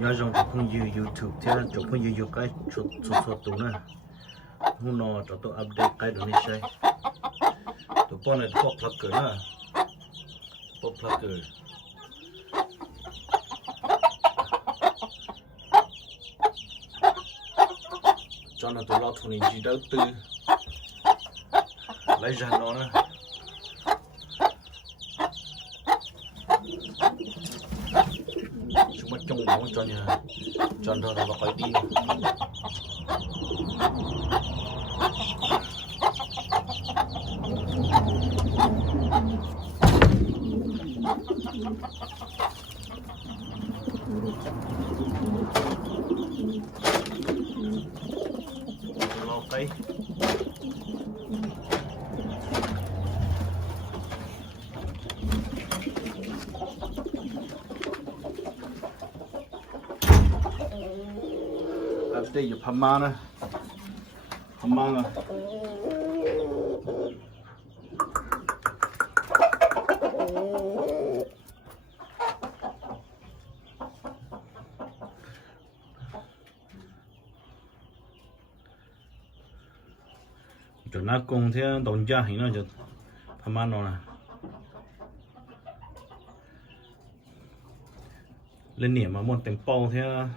nhớ rằng chụp không YouTube thế chụp không YouTube cái chụp tụ nữa hôm nọ cho tôi update cái đồ này sai tụi con này pop plug nữa pop plug cho nên tụi nó thu nhập gì đầu tư lấy ra nó nữa chúng mất trong nó cho nhà cho nó là khỏi đi cái đây là Pama nè Pama nè cho nó cùng theo đồng gia hình nó cho Pama nó nè lên niệm mà một tiếng bao theo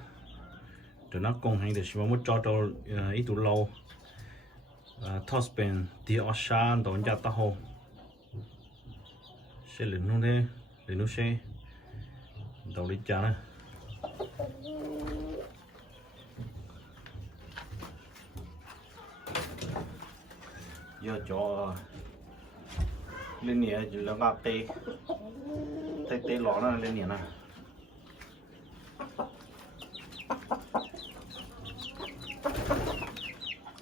cho nó cùng hành được một cho ít tuổi lâu Tospen đi ở sàn đón gia ta hồ sẽ lên luôn thế lên luôn sẽ đầu đi chả nè giờ cho lên nhẹ chỉ là ngáp tê tê tê lỏ nó lên nhẹ nè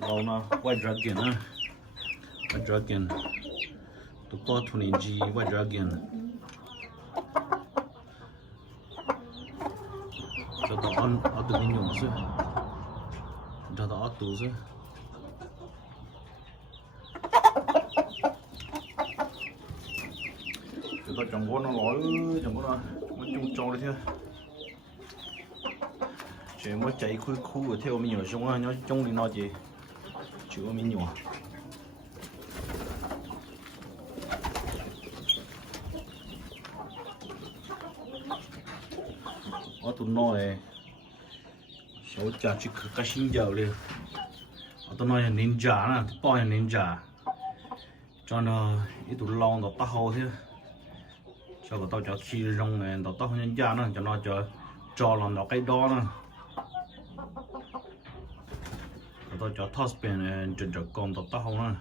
lâu nó white dragon á white dragon tụi con thu nên gì white dragon cho tụi ăn ở tụi mình nhung chứ cho tụi ăn tụi chứ tụi con trồng nó lói trồng nó chung trâu đi theo chỉ mới chạy khu ở theo mình nhỏ xuống á, nó trong thì nó gì chịu mình nhỏ ở tụi nó này số trả chỉ cái sinh dầu đi ở tụi nó là ninja nè bao là ninja cho nó ít tụi lon nó tao hậu thế cho tụi tao cho khi rong này tụi tao ninja nè cho nó cho làm nó cái đó nè tôi cho toss pen trên trục con tao không á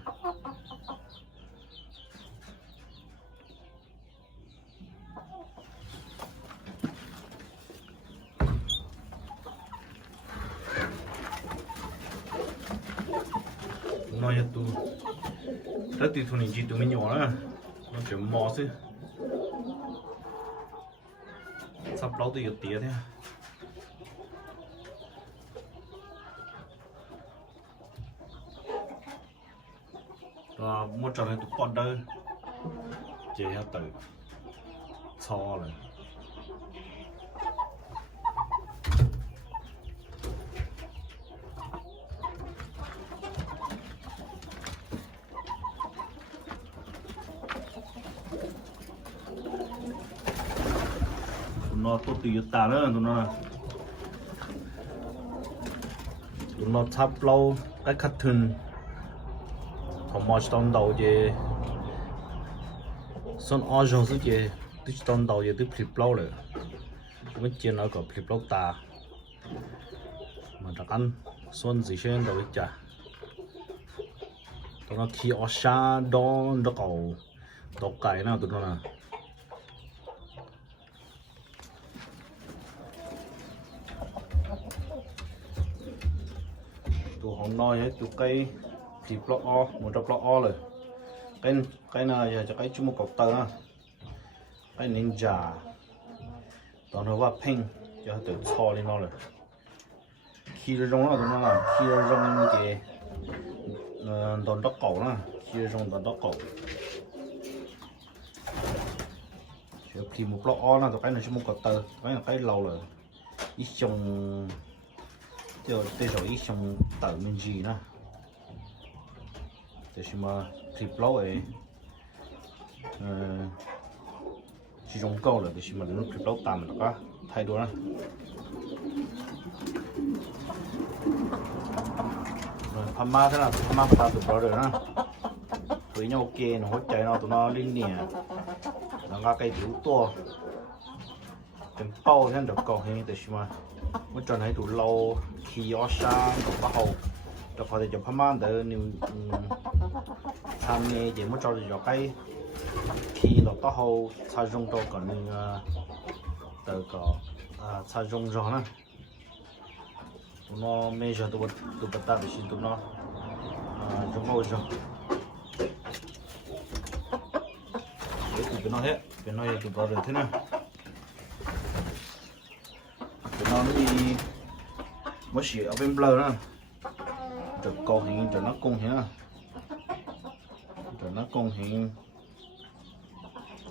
nói cho tôi rất thì thôi chỉ tụi mình nhỏ đó nó chỉ mò chứ sắp lâu tôi giật tía thế một trò này tụi con đây chế hết từ so rồi nó tốt từ ta nữa tụi nó thắp lâu cái khát thun còn mọi trong đầu về son ở trong số về tôi trong đầu về tôi flip lâu rồi mới chuyện nó có flip lâu ta mà đặc ăn son gì xem đầu chả tụi nó khi ở xa đó nó cầu tàu cày nào tụi nó là tụi họ nói hết tụi cây thì block o một trăm block o rồi cái này cho cái chung một cọc tờ á cái ninja toàn nó vào pin cho tự cho lên nó rồi khi nó rong nó làm khi nó rong như thế toàn tóc cổ nè khi nó rong toàn tóc cổ thì một block o là cái này chung một cọc tờ cái là cái lâu rồi ít xong tôi rồi ít xong tự mình gì nữa để xem mà thịt lẩu ấy chỉ dùng câu là để xem mà nó thịt lẩu tạm nó có thay đổi nữa rồi pama thế nào pama ta tụi nó rồi nữa với nhau kia nó hỗ trợ nó tụi nó linh nè nó có cái yếu to cái bao thế được câu hay để xem mà mới cho này tụi lâu khi ở sang tụi bắt đầu cho phải cho pama để nhiều tham nghe chỉ mới cho được cái khi nó bắt đầu sử dụng cho còn nên từ có sử dụng rồi nè tụi nó mấy giờ tụi bắt đầu để xin tụi nó dùng bao giờ để tụi nó hết tụi nó tụi nó được thế nào tụi nó đi mới xỉa ở bên bờ nữa được cầu hình cho nó cùng nhá cho nó cùng hình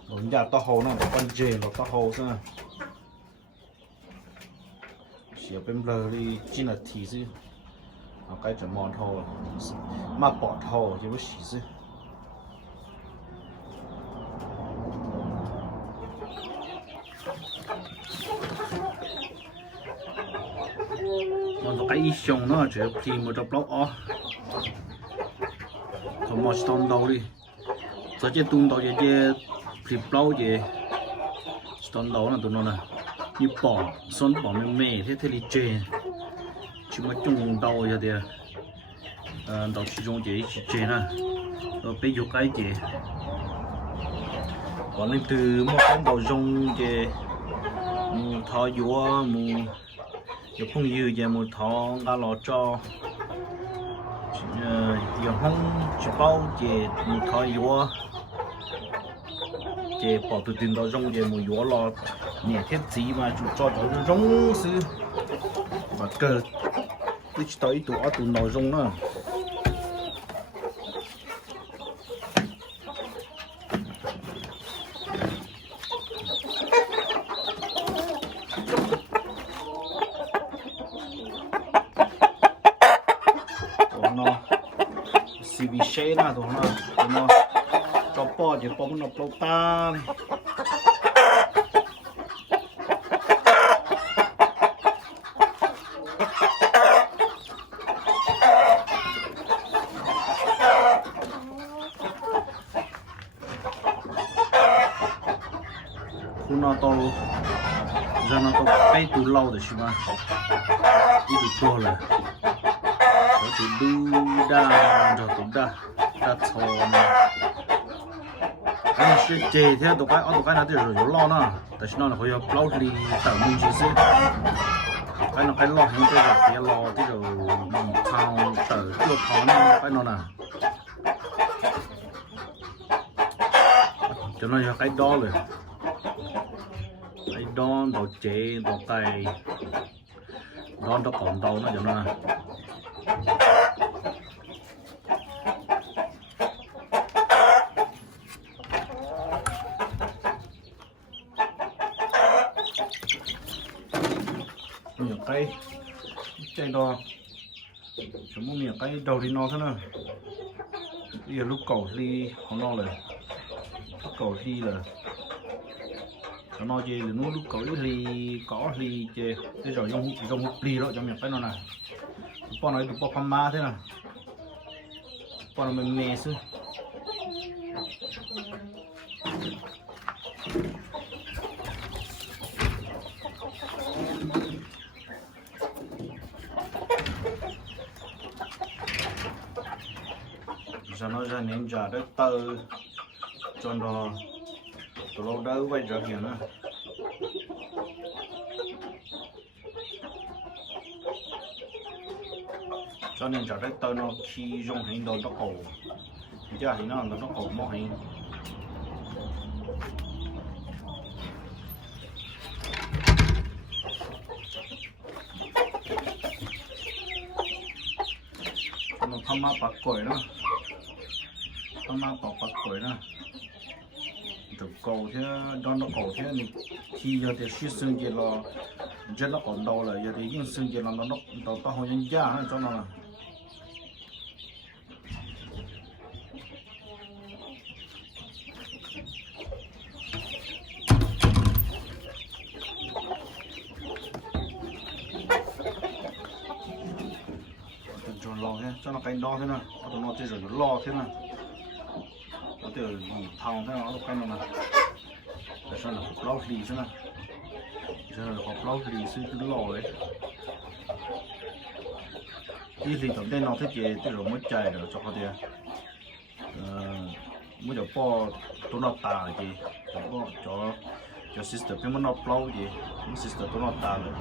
đúng giờ to hồ nó có con dê nó to hồ nữa xỉa bên bờ đi chỉ là thịt chứ nó cái chọn món hồ mà bỏ hồ thì mới xỉa chứ nó cái ít xong nó chỉ khi một trong lốc ó còn một stone đầu đi giờ chơi tung đầu chơi flip lâu chơi stone đầu là tụi nó nè như bỏ son bỏ mềm thế thế đi chơi chỉ mà chung đầu giờ thì đầu chỉ dùng chơi nè rồi bây giờ cái chơi còn lên từ một con đầu dùng chơi thò vúa giờ không như giờ một thọ ngã lọ cho giờ không chỉ bao giờ một thọ vúa giờ bỏ từ tiền đó rong giờ một vúa lọ nhẹ thiết gì mà chủ cho nó rong sư và cơ tôi chỉ tới tụi nó rong nữa bị xe na tụi nó cho po chỉ po nó po ta này khu nó to giờ nó to bay tụi lâu rồi chứ mà đi tụi to rồi tụi đu đa rồi tụi đa thò anh sẽ chơi theo tụi cái nào thì rồi lo nữa tại sao nó phải lâu đi tàu mình chỉ sẽ cái nó cái lo hình cái rồi cái lo thì rồi thao tàu tiêu thao nó cái nó nè cho nó cái đó rồi cái đó đồ chế đồ tay đó nó còn đâu nó cho nó nhiều cái đó chúng mình nhiều cái đầu đi nó thế nào bây giờ lúc cầu ly không lo rồi lúc cầu ly là nó nói gì là nó lúc cầu ly có ly chơi thế rồi dùng một ly đó trong nhiều cái nó này con nói được bao phàm ma thế nào con mình mè xưa giờ nó ra nên giờ đất tơ cho nó tụi nó đỡ quay trở hiện nữa cho nên giờ đất tơ nó khi dùng hình đồ nó cổ chứ thì nó cổ một hình nó thăm má bạc cổi đó thăm má bạc cổi đó cầu thế đó nó cầu thế khi giờ thì suy sinh gì là chết nó còn đâu là giờ thì những xương gì nó to hơn nhân da nữa cho nó là cho lo thế cho nó canh đo thế nào nó chơi rồi lo thế nào nó từ thòng thế nào nó canh nó này để cho nó lo gì thế nào cho nó học lo gì xí cứ lo đấy đi thì tổng tên nó thế gì từ rồi mới chạy rồi cho họ đi mới được po tôi nó tà gì cho sister cái nó plau gì sister tôi nó tà rồi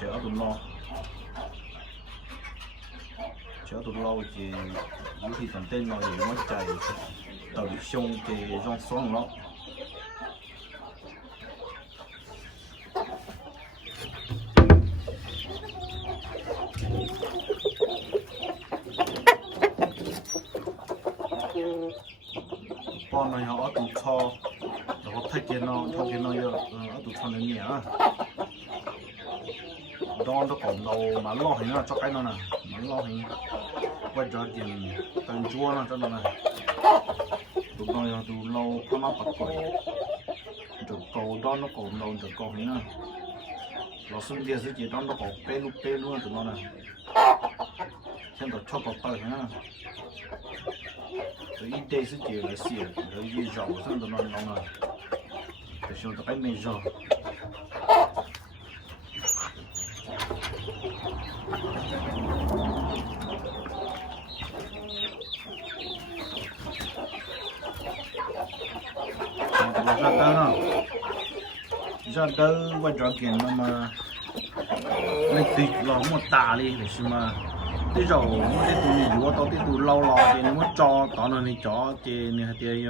chơi ở tụi nó chơi tụi nó gì những thì tổng tên nó thì mới chạy tàu đi xung thì trong xuống nó con này họ tụt kho họ thay cái nó giờ ở tụt kho này nhỉ đó nó còn đâu mà lo hình nó cho cái nó nè mà lo hình quay trở tiền tầng chua nó cho nó này tụt nó tụt lâu không ăn bật quẩy tụt cầu đó nó còn đâu tụt cầu hình nó nó xung địa sự gì đó nó còn pê luôn tụt nó này xem tụt cho bật quẩy nhá rồi ít đây sự gì là xỉa rồi gì rau xong tụt nó này để cho tụi cái mì rau ra đâu qua cho kiện nó mà lấy tịt lò một tà đi để xem mà tí rồi muốn cái tụi này vừa tao tí tụi lâu lò thì nó muốn cho tao nó này cho thì này thì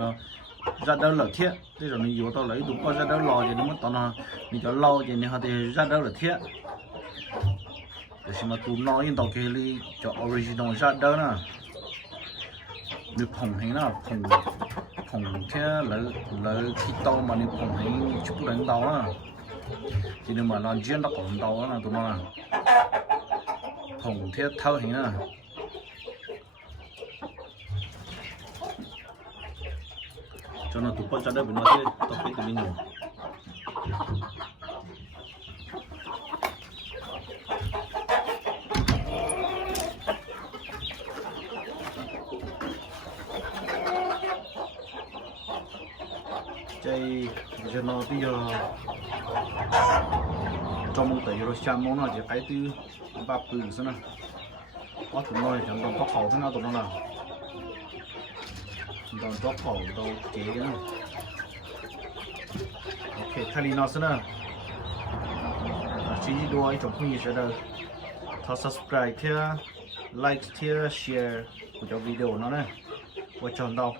ra đâu là thiết tí rồi này vừa tao lấy tụi con ra đâu lò thì nó muốn tao nó này cho lâu thì này thì ra đâu là thiết để xem mà tụi nó in tao kia đi cho original ra đâu nè được phồng hình nào phồng thế là khi tao mà đi phồng hình chụp đánh tao á thì nếu mà nó diễn nó còn tao á là tụi nó phồng thế thâu hình á cho nó tụi con cho đây bị nó thế tao biết tụi mình chơi giờ nó bây giờ trong một tỷ rồi xem món nào chỉ cái thứ ba từ xem nào có tụi nó chẳng còn có khẩu thế nào tụi nó nào còn có khẩu đâu chế nữa ok thay đi nó xem nào chỉ đua trong không gì sẽ đâu thọ subscribe theo like theo share của cho video nó này qua chọn đâu